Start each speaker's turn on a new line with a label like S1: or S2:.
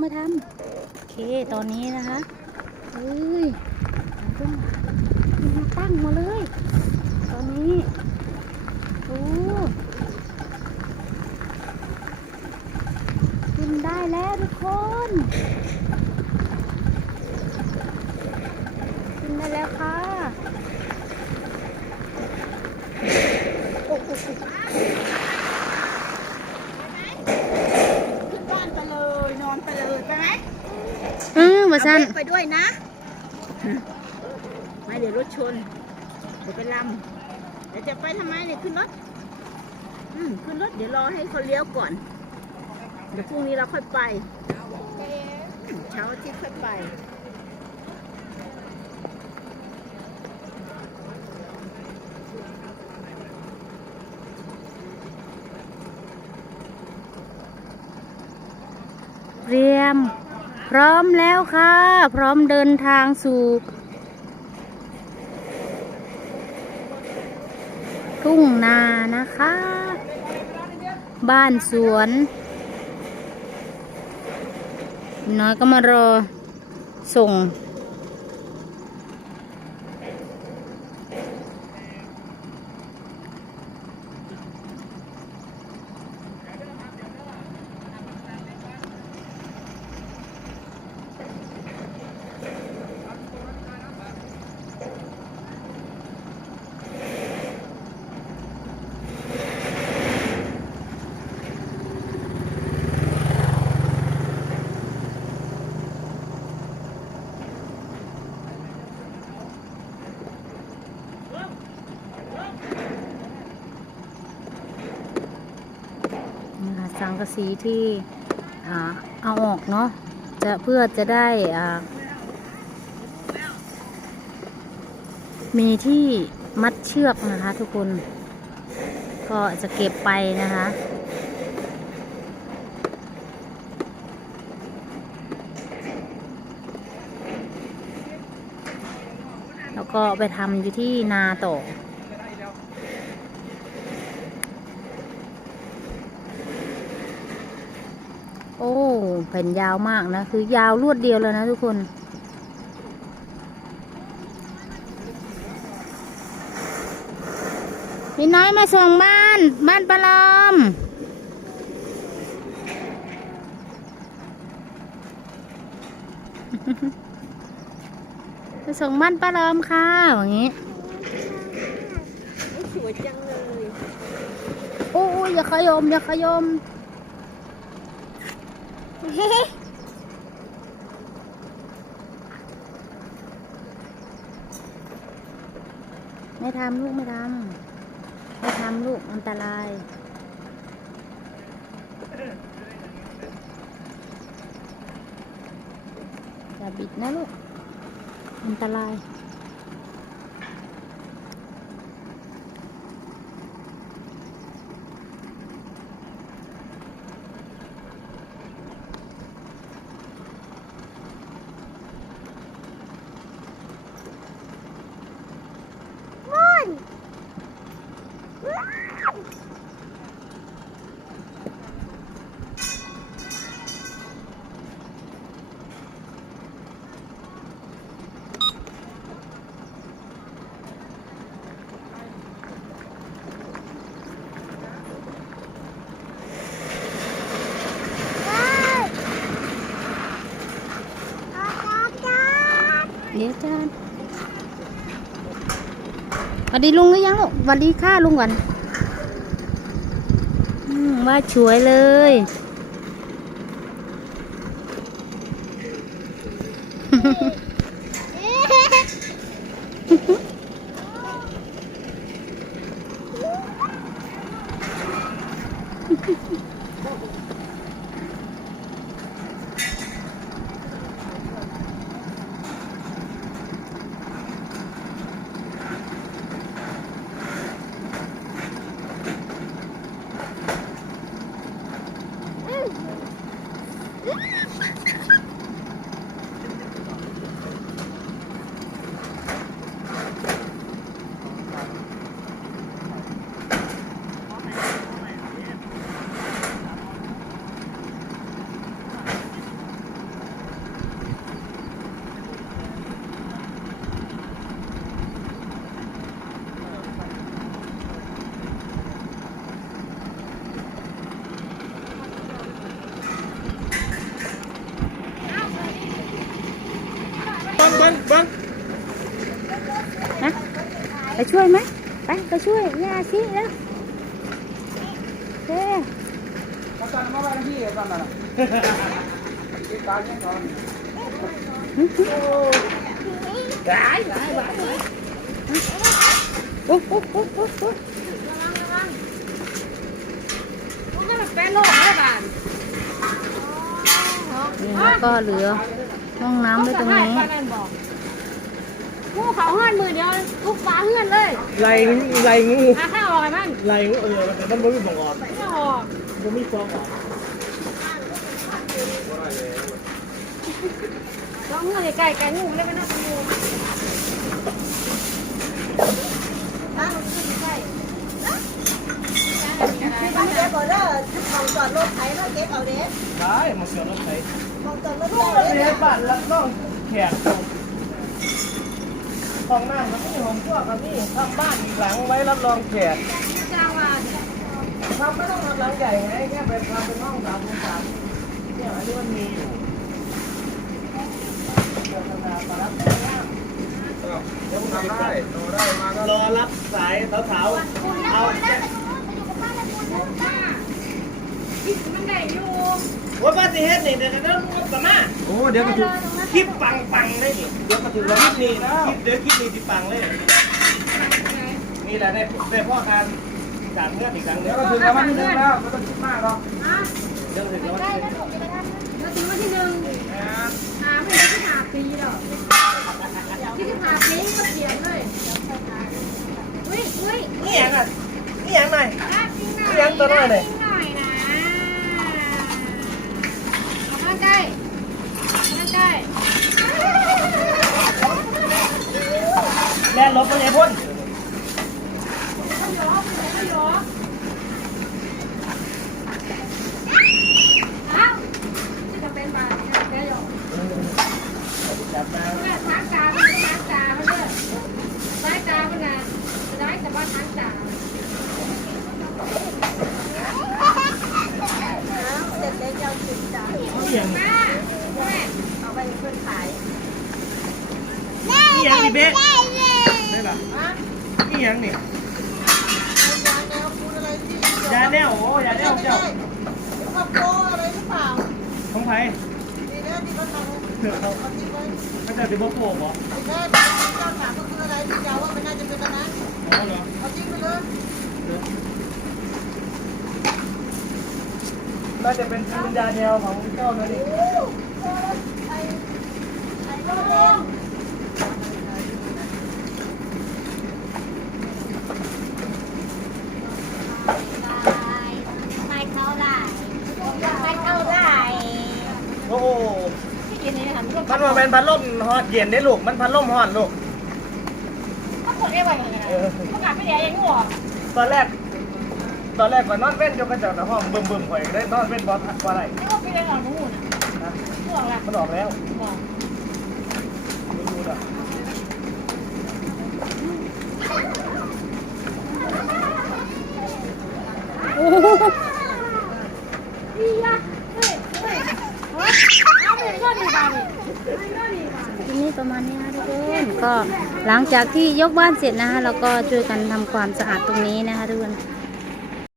S1: ไม่ทำโอเคตอนนี้นะคะเอ้ยต้องมาตั้งมาเลย ตอนนี้โอ้ขึ้นได้แล้วทุกคนได้แล้วค่ะโอ้โห
S2: ขึ้นบ้านไปเลยนอนไปเลยไปไหม
S1: อืมมา สั้น
S2: เอาเบ๊กไปด้วยนะไม่เดี๋ยวรถชนเดี๋ยวไปลำเดี๋ยวจะไปทำไมเนี่ยขึ้นรถอืมขึ้นรถเดี๋ยวรอให้เขาเลี้ยวก่อน เดี๋ยวพรุ่งนี้เราค่อยไปอืมเช้าอาทิตย์ค่อยไป
S1: เตรียม พร้อมแล้วค่ะ พร้อมเดินทางสู่ทุ่งนานะคะ บ้านสวนน้อยก็มารอส่ง กสีที่เอาออกเนาะจะเพื่อจะได้มีที่มัดเชือกนะคะทุกคน ก็จะเก็บไปนะคะแล้วก็ไปทำอยู่ที่นาต่อ โอ้ แผ่นยาวมากนะ คือยาวรวดเดียวเลยนะทุกคน พี่น้อยมาส่งบ้าน บ้านปลาลอมมาส่งบ้านปลาลอมค่ะอย่างนี้
S2: สวยจังเลย
S1: โอ้ยอย่าขยม อย่าขยม ไม่ทำลูกไม่ทำไม่ทำลูกอันตราย อย่าบิดนะลูก อันตรายี๋ยวจะสวัสดีลุงหรือยังลูกสวัสดีค่ะลุงวันว่าช่วยเลย
S3: Mm-hmm. บิ้งเบิ้ง
S1: นะไปช่วยไหมไปไปช่วยย่าชิแล้วโอเค
S3: มาตอนมาบ้านพี่ตอนนั้นตายยังตอน
S4: หลายหลายบาท
S1: โอ้โหโอ้โหโอ้โห
S4: แปะโลกได้บาท
S1: นี่แล้วก็เหลือห้องน้ำไว้ตรงนี้
S4: งูเขาห้อนมือเดียวทุกฟ้าเฮือนเลย
S3: ไหลไหลงู
S4: อาข้าวออกมัน
S3: ไหลงูเออแต่มันไม่มีบ่งออก
S4: ไม่ออก
S3: มันมีฟองออก
S4: ลองเฮือนไก่ไก่งูเลยไม่น่างูไม่ได้บอกเด้อของจอดรถไถแล้วเก็บเอาเด้
S3: ได้มาเสียรถไถ
S4: ของจอดรถ
S3: ลูก
S4: ไถ
S3: เราเรียนบ้านรับน้องแขก ห้องน้ำกับนี่หองครัวกับนี่ทำบ้านหลังไว้รับรองแขก
S4: จ้างว่า
S3: ทำไม่ต้องทำหลังใหญ่ไงแค่เป็นทำเป็นห้องสามคูณสามเนี่ยอันนี้มันมีอยู่เดี๋ยวทำงานมารับ
S5: เดี๋ยวทำได้โตได้มาก็
S3: รอรับสายสาวๆเอา
S4: มันได้อยู่
S3: ว่าป้าสิเฮ็ดนี่เดี๋ยวเดี๋ยวงบกับมาณ
S5: โอ้เดี๋ยวก็ถูก
S3: คลิปปังปังๆเลยนี่เดี๋ยวก็ถึงแล้วคลิปนี้คลิปเดี๋ยวคลิปนี้สิปังเลย นี่แหละได้ได้พ่อการการเงื่อนอีกครั้ง
S5: เดี๋
S3: เดี๋
S5: ย
S3: ยวว
S5: ก็
S3: ก็
S5: ถึ
S3: ถึ
S5: ง
S3: ง
S5: แล้
S3: แล้วว
S5: วั
S3: วันน
S5: นี้
S3: นี้
S5: ถึงแล้วไม่ต้องคิดมากหรอก
S3: เดี๋ยวถึงแล้ววันนี้
S4: แล้วถึงวันที่หนึ่งหาไม่ได้ที่หาปีหรอกที่ที่หาปีก็เขียนเลยอุ้ยอุ้ย
S3: นี่ยังอะนี่ยังหน่อย
S4: จริงหน่อย
S3: เลี้ยงตัวน้อยหน่อย
S4: นล
S3: บไปเลยพ่น
S4: ไม่ยอมไม่ยอมเอ้าจะเป็นบาดเดี๋ยว
S3: จับมา
S4: แม่ทักตาไม่ได้ทักตาเขาเนี่ยสายตามันน่ะได้แต่ว่าทักตา
S3: นี่ยัง
S4: แม่แม่เอาไปเพื่อนขาย
S3: นี่ยังนี่เบ๊ะได้หรอนี่ยังนี่ยาแนวโอ้ยาแนวเจ้า
S6: ข้าวโพดอะไรหรือเปล่า
S3: ของไผ่
S6: ดีนะที่เขาทำ
S3: เถื่อเขา
S6: เขาทิ้งไว้
S3: เขาจะไปบอกโป่งเหรอ
S6: ไอ้แม่ที่เจ้าถามก็คืออะไรที่เจ้าว่ามันน่าจะเป็นอันนั้น
S3: อ๋อเหรอ
S6: เอาทิ้งไปเลย
S3: น่าจะเป็นปืนยาแนวของเจ้านั่นเอง
S4: ไม่เท่าไหร่ไม่เท่าไหร่
S3: โอ้โห
S4: ที่กินนี่นะคะมันก็
S3: มันว่าเป็น พัดลมฮอตเย็นได้ลูก มันพัดลมฮอตลูก
S4: ก็กดได้ไวเหมือนกันนะมันกลับไปเดี๋ยวยังหัว
S3: ตอนแรก ตอนแรกก่อนนอนเว้นจนกระจกในห้องบึมบึมๆข่อยได้นอนเว้นบอสเพราะอะไร
S4: นี่ว่าไปเรียนหลังมูนอะ
S3: นะ
S4: ห่วงละ
S3: มันออกแล้ว
S4: บอก
S3: ไม่รู้อะ
S4: ดีอะเฮ้ยเฮ้ยเอาไปก็ดี
S1: ที่นี้ประมาณนี้นะคะทุกคนก็หลังจากที่ยกบ้านเสร็จนะคะเราก็ช่วยกันทำความสะอาดตรงนี้นะคะทุกคน